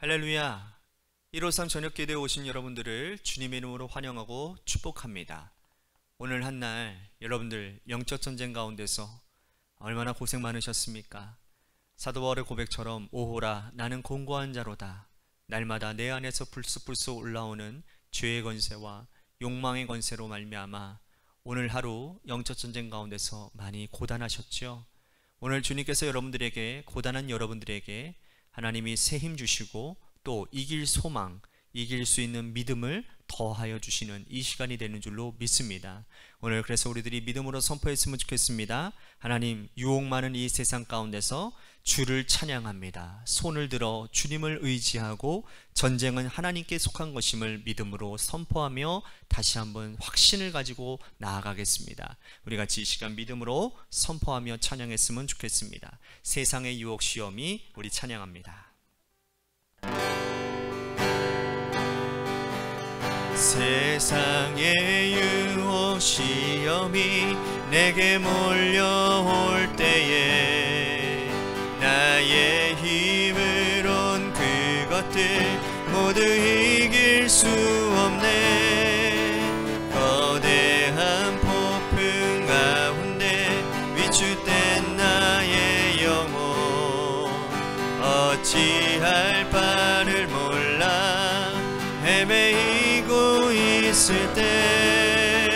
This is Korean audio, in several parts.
할렐루야! 153 저녁기도에 오신 여러분들을 주님의 이름으로 환영하고 축복합니다. 오늘 한날 여러분들 영적 전쟁 가운데서 얼마나 고생 많으셨습니까? 사도 바울의 고백처럼 오호라 나는 공고한 자로다. 날마다 내 안에서 불쑥불쑥 올라오는 죄의 권세와 욕망의 권세로 말미암아 오늘 하루 영적 전쟁 가운데서 많이 고단하셨죠? 오늘 주님께서 여러분들에게, 고단한 여러분들에게 하나님이 새 힘 주시고 또 이길 소망, 이길 수 있는 믿음을 더하여 주시는 이 시간이 되는 줄로 믿습니다. 오늘 그래서 우리들이 믿음으로 선포했으면 좋겠습니다. 하나님, 유혹 많은 이 세상 가운데서 주를 찬양합니다. 손을 들어 주님을 의지하고 전쟁은 하나님께 속한 것임을 믿음으로 선포하며 다시 한번 확신을 가지고 나아가겠습니다. 우리 같이 이 시간 믿음으로 선포하며 찬양했으면 좋겠습니다. 세상의 유혹 시험이 우리 찬양합니다. 세상의 유혹 시험이 내게 몰려올 때에 나의 힘으론 그것들 모두 이길 수 없네. 거대한 폭풍 가운데 위축된 나의 영혼 어찌할 바를 몰라 헤매이고 있을 때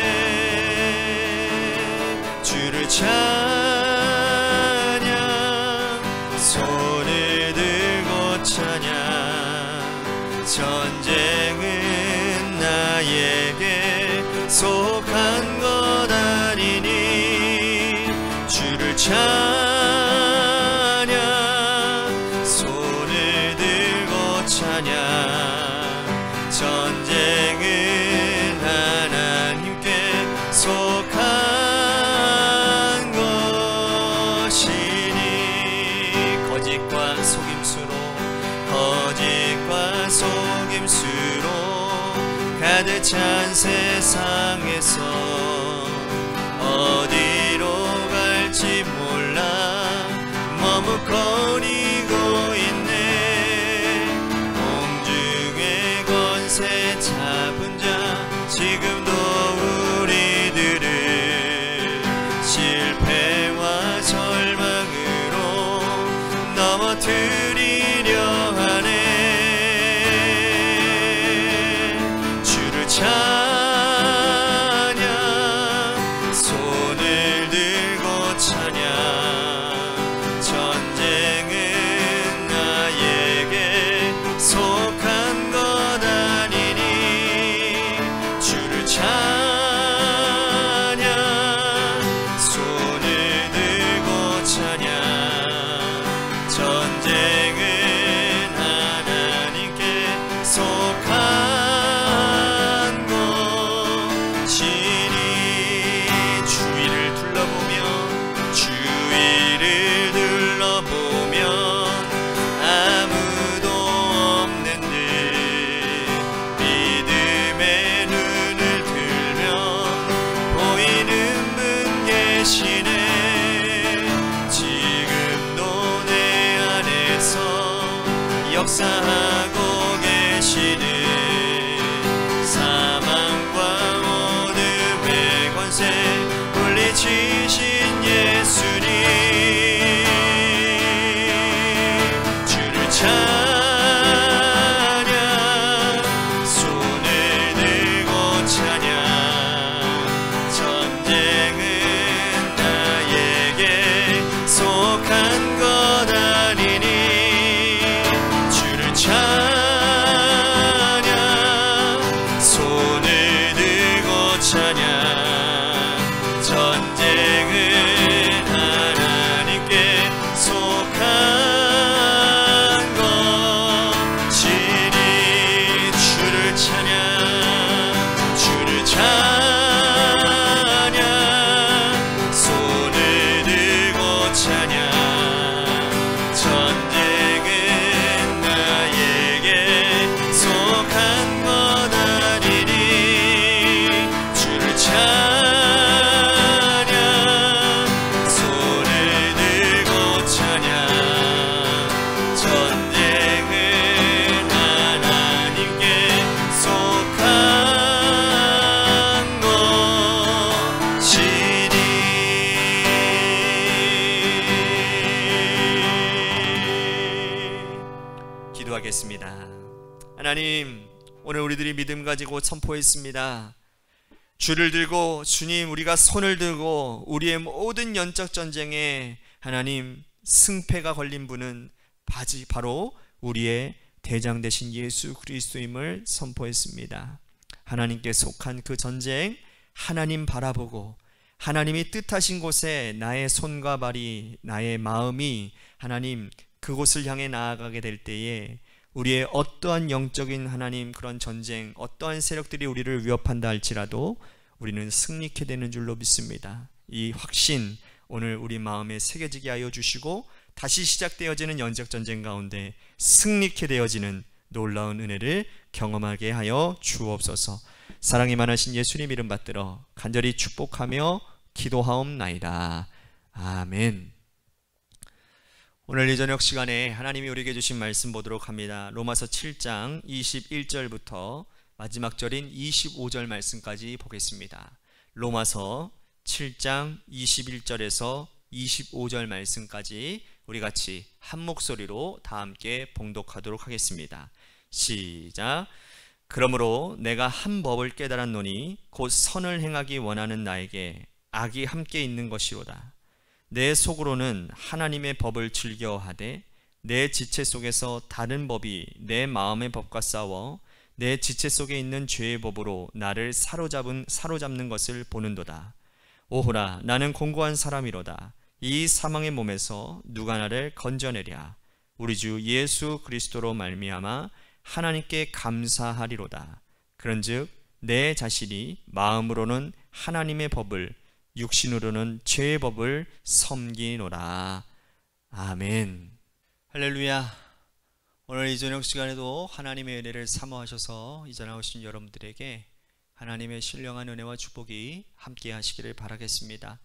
주를 찬양, 손을 들고 찬양. 전쟁은 나에게 속한 것 아니니 주를 찬양, 손을 들고 찬양. 전쟁은 하나님께 속한 것이니 거짓과 속임수로 가득 찬 세상에서 어디로 갈지 몰라 머뭇거리고 있네. 공중의 권세 잡은 자 지금도 우리들을 실패와 절망으로 넘어뜨리려 하네. 주를 찬양, 손을 들고 찬양. 전쟁은 나에게 속한 것 아니니 주를 찬양, 손을 들고 찬양. 전쟁은 하나님께 속한 것이니 주위를 둘러보면 아무도 없는 듯 믿음의 눈을 들면 보이는 분 계시네. 지금도 내 안에서 역사하고 계시는 사망과 어둠의 권세 물리치신 예수님, 주를 찬양, 손을 들고 찬양. 전쟁은 나에게 속한 것 아니니 주를 찬양, 기도하겠습니다. 하나님, 오늘 우리들이 믿음 가지고 선포했습니다. 주를 들고, 주님, 우리가 손을 들고 우리의 모든 영적 전쟁에 하나님 승패가 걸린 분은 바로 우리의 대장 되신 예수 그리스도임을 선포했습니다. 하나님께 속한 그 전쟁, 하나님 바라보고 하나님이 뜻하신 곳에 나의 손과 발이, 나의 마음이 하나님 그곳을 향해 나아가게 될 때에 우리의 어떠한 영적인 하나님 그런 전쟁, 어떠한 세력들이 우리를 위협한다 할지라도 우리는 승리케 되는 줄로 믿습니다. 이 확신 오늘 우리 마음에 새겨지게 하여 주시고, 다시 시작되어지는 영적 전쟁 가운데 승리케 되어지는 놀라운 은혜를 경험하게 하여 주옵소서. 사랑이 많으신 예수님 이름 받들어 간절히 축복하며 기도하옵나이다. 아멘. 오늘 이 저녁 시간에 하나님이 우리에게 주신 말씀 보도록 합니다. 로마서 7장 21절부터 마지막 절인 25절 말씀까지 보겠습니다. 로마서 7장 21절에서 25절 말씀까지 우리 같이 한 목소리로 다 함께 봉독하도록 하겠습니다. 시작. 그러므로 내가 한 법을 깨달았노니 곧 선을 행하기 원하는 나에게 악이 함께 있는 것이로다. 내 속으로는 하나님의 법을 즐겨하되 내 지체 속에서 다른 법이 내 마음의 법과 싸워 내 지체 속에 있는 죄의 법으로 나를 사로잡는 것을 보는도다. 오호라, 나는 공고한 사람이로다. 이 사망의 몸에서 누가 나를 건져내랴. 우리 주 예수 그리스도로 말미암아 하나님께 감사하리로다. 그런즉 내 자신이 마음으로는 하나님의 법을, 육신으로는 죄의 법을 섬기노라. 아멘. 할렐루야. 오늘 이 저녁 시간에도 하나님의 은혜를 사모하셔서 이 자리에 오신 여러분들에게 하나님의 신령한 은혜와 축복이 함께 하시기를 바라겠습니다.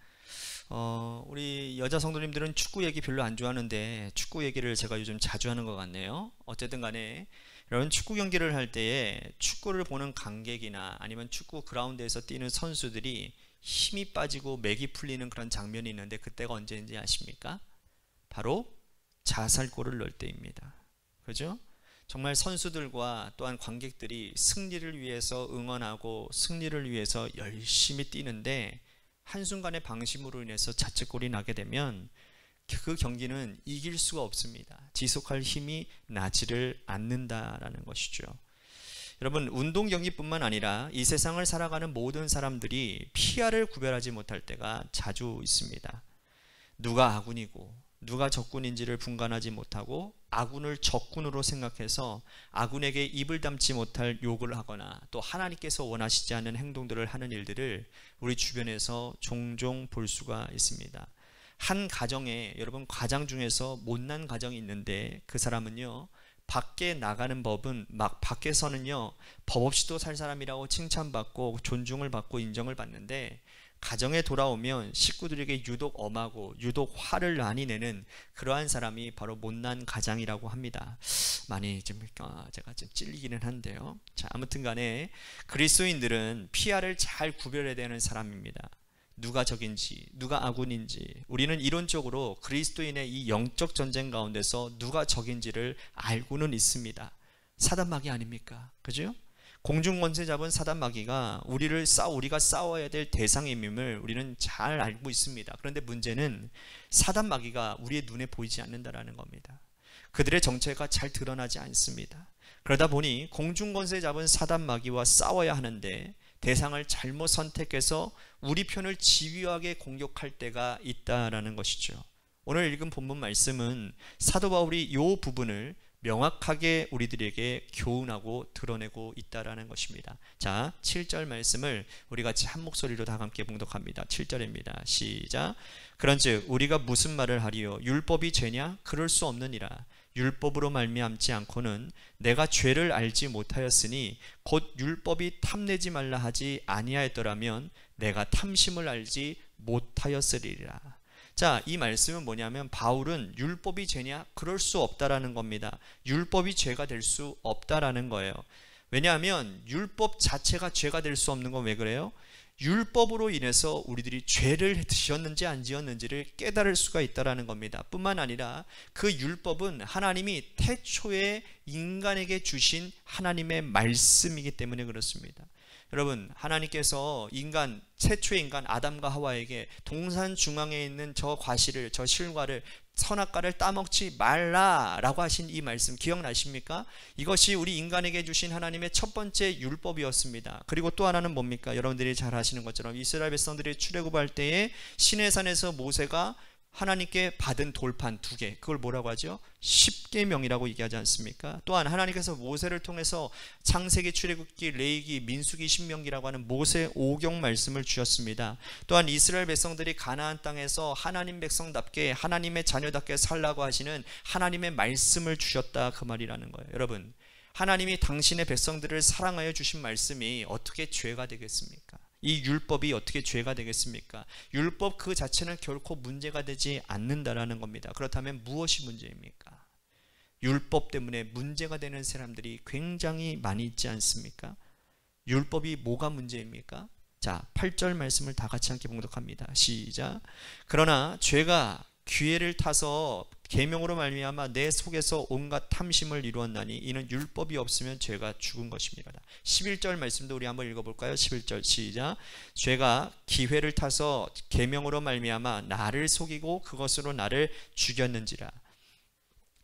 우리 여자 성도님들은 축구 얘기 별로 안 좋아하는데 축구 얘기를 제가 요즘 자주 하는 것 같네요. 어쨌든 간에 여러분, 축구 경기를 할 때에 축구를 보는 관객이나 아니면 축구 그라운드에서 뛰는 선수들이 힘이 빠지고 맥이 풀리는 그런 장면이 있는데 그때가 언제인지 아십니까? 바로 자살골을 넣을 때입니다. 그죠? 정말 선수들과 또한 관객들이 승리를 위해서 응원하고 승리를 위해서 열심히 뛰는데 한순간의 방심으로 인해서 자책골이 나게 되면 그 경기는 이길 수가 없습니다. 지속할 힘이 나지를 않는다라는 것이죠. 여러분, 운동 경기뿐만 아니라 이 세상을 살아가는 모든 사람들이 피아를 구별하지 못할 때가 자주 있습니다. 누가 아군이고 누가 적군인지를 분간하지 못하고 아군을 적군으로 생각해서 아군에게 입을 담지 못할 욕을 하거나 또 하나님께서 원하시지 않는 행동들을 하는 일들을 우리 주변에서 종종 볼 수가 있습니다. 한 가정에, 여러분, 가장 중에서 못난 가정이 있는데 그 사람은요, 밖에 나가는 법은 막 밖에서는요 법 없이도 살 사람이라고 칭찬받고 존중을 받고 인정을 받는데 가정에 돌아오면 식구들에게 유독 엄하고 유독 화를 많이 내는 그러한 사람이 바로 못난 가장이라고 합니다. 많이 좀 제가 좀 찔리기는 한데요. 자, 아무튼 간에 그리스도인들은 피아를 잘 구별해야 되는 사람입니다. 누가 적인지, 누가 아군인지, 우리는 이론적으로 그리스도인의 이 영적 전쟁 가운데서 누가 적인지를 알고는 있습니다. 사단마귀 아닙니까? 그죠? 공중권세 잡은 사단마귀가 우리가 싸워야 될 대상임을 우리는 잘 알고 있습니다. 그런데 문제는 사단마귀가 우리의 눈에 보이지 않는다라는 겁니다. 그들의 정체가 잘 드러나지 않습니다. 그러다 보니 공중권세 잡은 사단마귀와 싸워야 하는데 대상을 잘못 선택해서 우리 편을 집요하게 공격할 때가 있다라는 것이죠. 오늘 읽은 본문 말씀은 사도 바울이 이 부분을 명확하게 우리들에게 교훈하고 드러내고 있다라는 것입니다. 자, 7절 말씀을 우리 같이 한 목소리로 다 함께 봉독합니다. 7절입니다. 시작. 그런즉 우리가 무슨 말을 하리요? 율법이 죄냐? 그럴 수 없느니라. 율법으로 말미암지 않고는 내가 죄를 알지 못하였으니 곧 율법이 탐내지 말라 하지 아니하였더라면 내가 탐심을 알지 못하였으리라. 자, 이 말씀은 뭐냐면 바울은 율법이 죄냐? 그럴 수 없다라는 겁니다. 율법이 죄가 될 수 없다라는 거예요. 왜냐하면 율법 자체가 죄가 될 수 없는 건 왜 그래요? 율법으로 인해서 우리들이 죄를 지었는지 안 지었는지를 깨달을 수가 있다는 겁니다. 뿐만 아니라 그 율법은 하나님이 태초에 인간에게 주신 하나님의 말씀이기 때문에 그렇습니다. 여러분, 하나님께서 최초의 인간 아담과 하와에게 동산 중앙에 있는 저 과실을, 저 실과를, 선악과를 따먹지 말라라고 하신 이 말씀 기억나십니까? 이것이 우리 인간에게 주신 하나님의 첫 번째 율법이었습니다. 그리고 또 하나는 뭡니까? 여러분들이 잘 아시는 것처럼 이스라엘 백성들이 출애굽할 때에 시내산에서 모세가 하나님께 받은 돌판 2개, 그걸 뭐라고 하죠? 십계명이라고 얘기하지 않습니까? 또한 하나님께서 모세를 통해서 창세기, 출애굽기, 레위기, 민수기, 신명기라고 하는 모세 5경 말씀을 주셨습니다. 또한 이스라엘 백성들이 가나안 땅에서 하나님 백성답게, 하나님의 자녀답게 살라고 하시는 하나님의 말씀을 주셨다, 그 말이라는 거예요. 여러분, 하나님이 당신의 백성들을 사랑하여 주신 말씀이 어떻게 죄가 되겠습니까? 이 율법이 어떻게 죄가 되겠습니까? 율법 그 자체는 결코 문제가 되지 않는다라는 겁니다. 그렇다면 무엇이 문제입니까? 율법 때문에 문제가 되는 사람들이 굉장히 많이 있지 않습니까? 율법이 뭐가 문제입니까? 자, 8절 말씀을 다 같이 함께 봉독합니다. 시작. 그러나 죄가 기회를 타서 계명으로 말미암아 내 속에서 온갖 탐심을 이루었나니 이는 율법이 없으면 죄가 죽은 것입니다. 11절 말씀도 우리 한번 읽어볼까요? 11절 시작. 죄가 기회를 타서 계명으로 말미암아 나를 속이고 그것으로 나를 죽였는지라.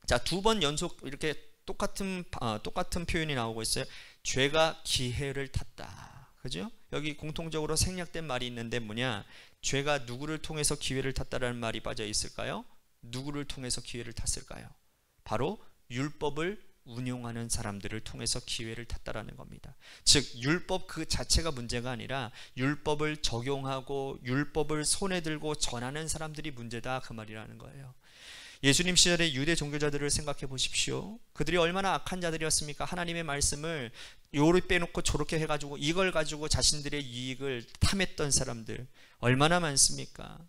자, 2번 연속 이렇게 똑같은 표현이 나오고 있어요. 죄가 기회를 탔다. 그죠? 여기 공통적으로 생략된 말이 있는데 뭐냐? 죄가 누구를 통해서 기회를 탔다라는 말이 빠져 있을까요? 누구를 통해서 기회를 탔을까요? 바로 율법을 운용하는 사람들을 통해서 기회를 탔다라는 겁니다. 즉 율법 그 자체가 문제가 아니라 율법을 적용하고 율법을 손에 들고 전하는 사람들이 문제다, 그 말이라는 거예요. 예수님 시절의 유대 종교자들을 생각해 보십시오. 그들이 얼마나 악한 자들이었습니까? 하나님의 말씀을 요리 빼놓고 저렇게 해가지고 이걸 가지고 자신들의 이익을 탐했던 사람들 얼마나 많습니까?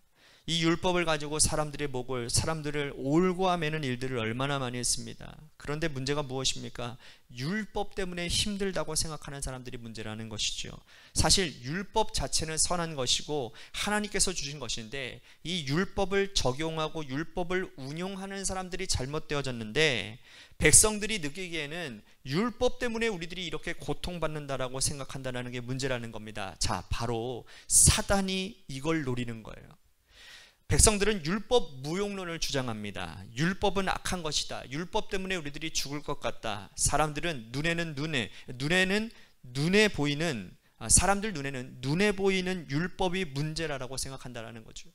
이 율법을 가지고 사람들을 올고와 매는 일들을 얼마나 많이 했습니다. 그런데 문제가 무엇입니까? 율법 때문에 힘들다고 생각하는 사람들이 문제라는 것이죠. 사실 율법 자체는 선한 것이고 하나님께서 주신 것인데 이 율법을 적용하고 율법을 운용하는 사람들이 잘못되어졌는데 백성들이 느끼기에는 율법 때문에 우리들이 이렇게 고통받는다라고 생각한다는 게 문제라는 겁니다. 자, 바로 사단이 이걸 노리는 거예요. 백성들은 율법 무용론을 주장합니다. 율법은 악한 것이다. 율법 때문에 우리들이 죽을 것 같다. 사람들은 사람들 눈에는 눈에 보이는 율법이 문제라고 생각한다는 거죠.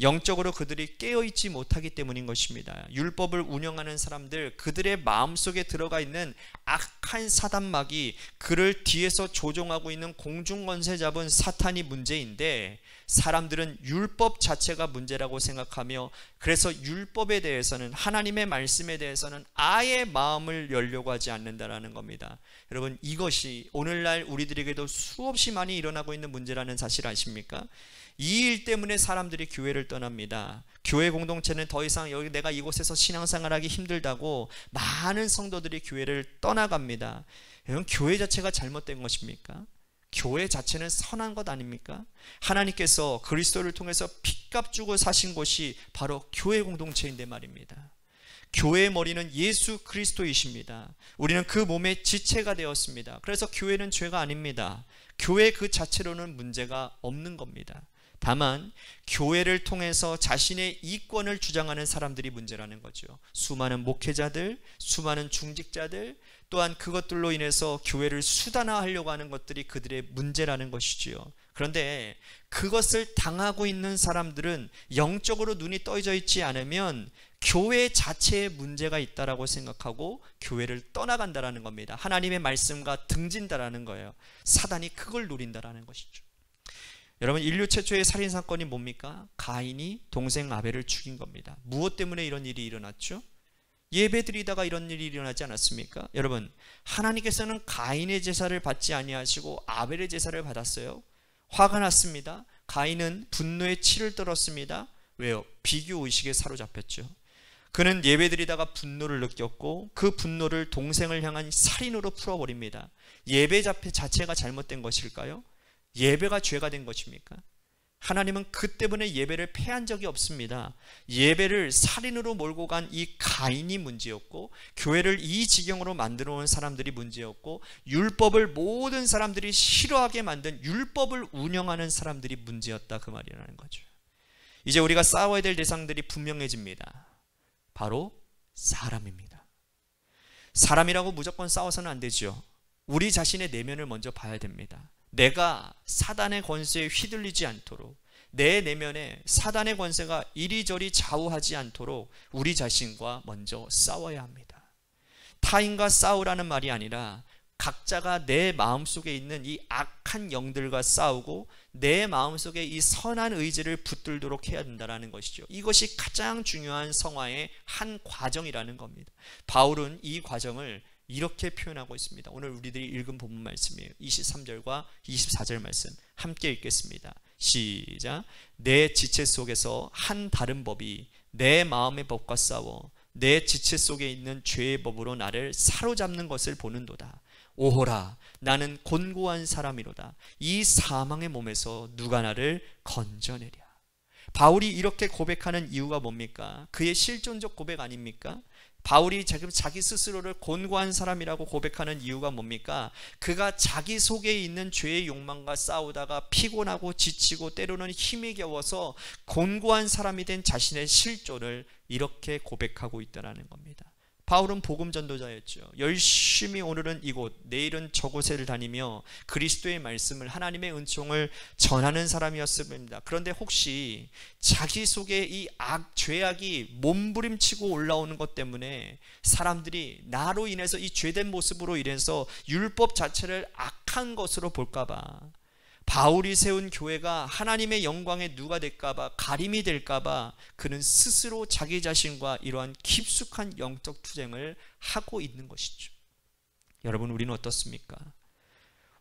영적으로 그들이 깨어있지 못하기 때문인 것입니다. 율법을 운영하는 사람들, 그들의 마음속에 들어가 있는 악한 사단막이 그를 뒤에서 조종하고 있는 공중권세 잡은 사탄이 문제인데 사람들은 율법 자체가 문제라고 생각하며 그래서 율법에 대해서는 하나님의 말씀에 대해서는 아예 마음을 열려고 하지 않는다는 겁니다. 여러분, 이것이 오늘날 우리들에게도 수없이 많이 일어나고 있는 문제라는 사실 아십니까? 이 일 때문에 사람들이 교회를 떠납니다. 교회 공동체는 더 이상 내가 이곳에서 신앙생활하기 힘들다고 많은 성도들이 교회를 떠나갑니다. 여러분, 교회 자체가 잘못된 것입니까? 교회 자체는 선한 것 아닙니까? 하나님께서 그리스도를 통해서 핏값 주고 사신 곳이 바로 교회 공동체인데 말입니다. 교회의 머리는 예수 그리스도이십니다. 우리는 그 몸의 지체가 되었습니다. 그래서 교회는 죄가 아닙니다. 교회 그 자체로는 문제가 없는 겁니다. 다만 교회를 통해서 자신의 이권을 주장하는 사람들이 문제라는 거죠. 수많은 목회자들, 수많은 중직자들, 또한 그것들로 인해서 교회를 수단화하려고 하는 것들이 그들의 문제라는 것이지요. 그런데 그것을 당하고 있는 사람들은 영적으로 눈이 떠져 있지 않으면 교회 자체에 문제가 있다라고 생각하고 교회를 떠나간다라는 겁니다. 하나님의 말씀과 등진다라는 거예요. 사단이 그걸 노린다라는 것이죠. 여러분, 인류 최초의 살인사건이 뭡니까? 가인이 동생 아벨을 죽인 겁니다. 무엇 때문에 이런 일이 일어났죠? 예배드리다가 이런 일이 일어나지 않았습니까? 여러분, 하나님께서는 가인의 제사를 받지 아니하시고 아벨의 제사를 받았어요. 화가 났습니다. 가인은 분노의 치를 떨었습니다. 왜요? 비교의식에 사로잡혔죠. 그는 예배드리다가 분노를 느꼈고 그 분노를 동생을 향한 살인으로 풀어버립니다. 예배 자체가 잘못된 것일까요? 예배가 죄가 된 것입니까? 하나님은 그 때문에 예배를 폐한 적이 없습니다. 예배를 살인으로 몰고 간 이 가인이 문제였고, 교회를 이 지경으로 만들어 온 사람들이 문제였고, 율법을 모든 사람들이 싫어하게 만든 율법을 운영하는 사람들이 문제였다, 그 말이라는 거죠. 이제 우리가 싸워야 될 대상들이 분명해집니다. 바로 사람입니다. 사람이라고 무조건 싸워서는 안 되죠. 우리 자신의 내면을 먼저 봐야 됩니다. 내가 사단의 권세에 휘둘리지 않도록, 내 내면에 사단의 권세가 이리저리 좌우하지 않도록 우리 자신과 먼저 싸워야 합니다. 타인과 싸우라는 말이 아니라 각자가 내 마음속에 있는 이 악한 영들과 싸우고 내 마음속에 이 선한 의지를 붙들도록 해야 된다는 것이죠. 이것이 가장 중요한 성화의 한 과정이라는 겁니다. 바울은 이 과정을 이렇게 표현하고 있습니다. 오늘 우리들이 읽은 본문 말씀이에요. 23절과 24절 말씀 함께 읽겠습니다. 시작. 내 지체 속에서 한 다른 법이 내 마음의 법과 싸워 내 지체 속에 있는 죄의 법으로 나를 사로잡는 것을 보는도다. 오호라, 나는 곤고한 사람이로다. 이 사망의 몸에서 누가 나를 건져내랴. 바울이 이렇게 고백하는 이유가 뭡니까? 그의 실존적 고백 아닙니까? 바울이 지금 자기 스스로를 곤고한 사람이라고 고백하는 이유가 뭡니까? 그가 자기 속에 있는 죄의 욕망과 싸우다가 피곤하고 지치고 때로는 힘이 겨워서 곤고한 사람이 된 자신의 실존을 이렇게 고백하고 있다는 겁니다. 바울은 복음 전도자였죠. 열심히 오늘은 이곳, 내일은 저곳을 다니며 그리스도의 말씀을, 하나님의 은총을 전하는 사람이었습니다. 그런데 혹시 자기 속에 이 죄악이 몸부림치고 올라오는 것 때문에 사람들이 나로 인해서 이 죄된 모습으로 인해서 율법 자체를 악한 것으로 볼까봐, 바울이 세운 교회가 하나님의 영광에 누가 될까봐, 가림이 될까봐 그는 스스로 자기 자신과 이러한 깊숙한 영적 투쟁을 하고 있는 것이죠. 여러분, 우리는 어떻습니까?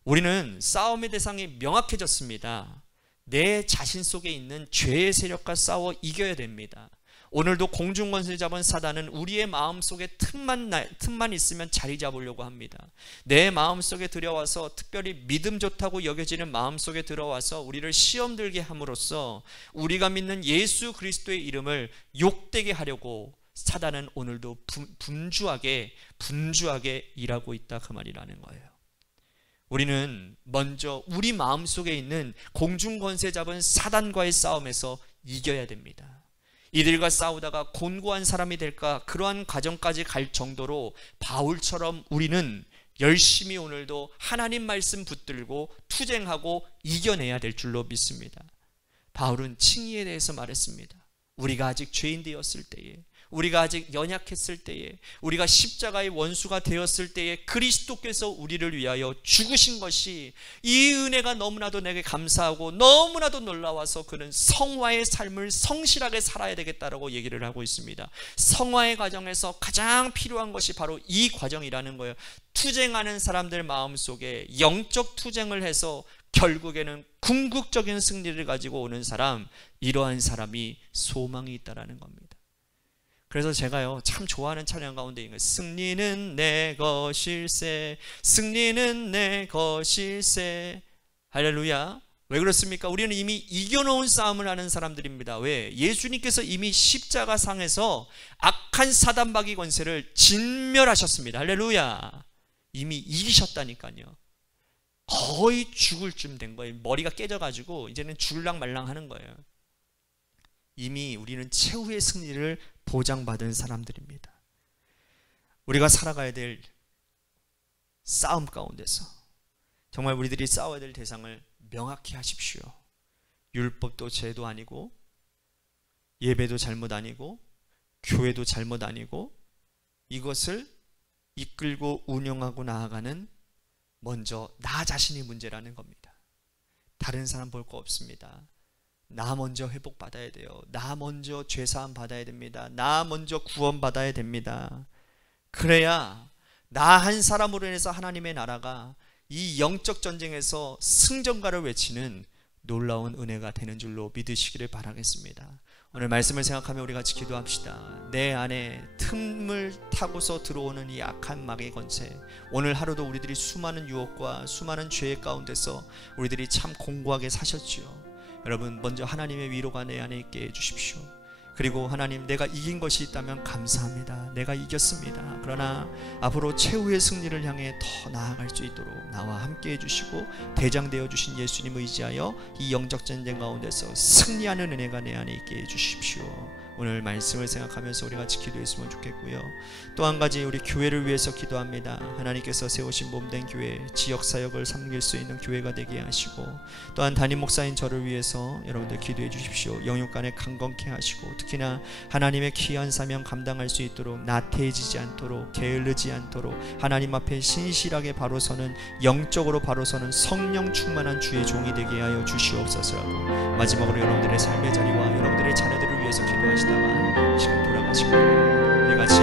우리는 싸움의 대상이 명확해졌습니다. 내 자신 속에 있는 죄의 세력과 싸워 이겨야 됩니다. 오늘도 공중권세 잡은 사단은 우리의 마음속에 틈만 있으면 자리 잡으려고 합니다. 내 마음속에 들어와서, 특별히 믿음 좋다고 여겨지는 마음속에 들어와서 우리를 시험 들게 함으로써 우리가 믿는 예수 그리스도의 이름을 욕되게 하려고 사단은 오늘도 분주하게 일하고 있다, 그 말이라는 거예요. 우리는 먼저 우리 마음속에 있는 공중권세 잡은 사단과의 싸움에서 이겨야 됩니다. 이들과 싸우다가 곤고한 사람이 될까, 그러한 과정까지 갈 정도로 바울처럼 우리는 열심히 오늘도 하나님 말씀 붙들고 투쟁하고 이겨내야 될 줄로 믿습니다. 바울은 칭의에 대해서 말했습니다. 우리가 아직 죄인 되었을 때에, 우리가 아직 연약했을 때에, 우리가 십자가의 원수가 되었을 때에 그리스도께서 우리를 위하여 죽으신 것이, 이 은혜가 너무나도 내게 감사하고 너무나도 놀라워서 그는 성화의 삶을 성실하게 살아야 되겠다라고 얘기를 하고 있습니다. 성화의 과정에서 가장 필요한 것이 바로 이 과정이라는 거예요. 투쟁하는 사람들 마음속에 영적 투쟁을 해서 결국에는 궁극적인 승리를 가지고 오는 사람, 이러한 사람이 소망이 있다라는 겁니다. 그래서 제가요 참 좋아하는 찬양 가운데 있는 승리는 내 것일세, 승리는 내 것일세. 할렐루야. 왜 그렇습니까? 우리는 이미 이겨놓은 싸움을 하는 사람들입니다. 왜? 예수님께서 이미 십자가상에서 악한 사단마귀 권세를 진멸하셨습니다. 할렐루야. 이미 이기셨다니까요. 거의 죽을 쯤 된 거예요. 머리가 깨져가지고 이제는 죽을랑 말랑 하는 거예요. 이미 우리는 최후의 승리를 보장받은 사람들입니다. 우리가 살아가야 될 싸움 가운데서 정말 우리들이 싸워야 될 대상을 명확히 하십시오. 율법도 죄도 아니고, 예배도 잘못 아니고, 교회도 잘못 아니고, 이것을 이끌고 운영하고 나아가는 먼저 나 자신이 문제라는 겁니다. 다른 사람 볼 거 없습니다. 나 먼저 회복받아야 돼요. 나 먼저 죄사함 받아야 됩니다. 나 먼저 구원받아야 됩니다. 그래야 나 한 사람으로 인해서 하나님의 나라가 이 영적 전쟁에서 승전가를 외치는 놀라운 은혜가 되는 줄로 믿으시기를 바라겠습니다. 오늘 말씀을 생각하며 우리 같이 기도합시다. 내 안에 틈을 타고서 들어오는 이 악한 마귀의 권세, 오늘 하루도 우리들이 수많은 유혹과 수많은 죄의 가운데서 우리들이 참 공고하게 사셨지요. 여러분, 먼저 하나님의 위로가 내 안에 있게 해주십시오. 그리고 하나님, 내가 이긴 것이 있다면 감사합니다. 내가 이겼습니다. 그러나 앞으로 최후의 승리를 향해 더 나아갈 수 있도록 나와 함께 해주시고 대장되어 주신 예수님 의지하여 이 영적 전쟁 가운데서 승리하는 은혜가 내 안에 있게 해주십시오. 오늘 말씀을 생각하면서 우리 같이 기도했으면 좋겠고요. 또 한 가지, 우리 교회를 위해서 기도합니다. 하나님께서 세우신 몸된 교회, 지역사역을 섬길 수 있는 교회가 되게 하시고, 또한 담임 목사인 저를 위해서 여러분들 기도해 주십시오. 영육간에 강건케 하시고, 특히나 하나님의 귀한 사명 감당할 수 있도록 나태해지지 않도록, 게을르지 않도록 하나님 앞에 신실하게 바로 서는, 영적으로 바로 서는 성령 충만한 주의 종이 되게 하여 주시옵소서라고, 마지막으로 여러분들의 삶의 자리와 여러분들의 자녀들을 위해서 기도하시다가 시간 돌아가시고 우리 같이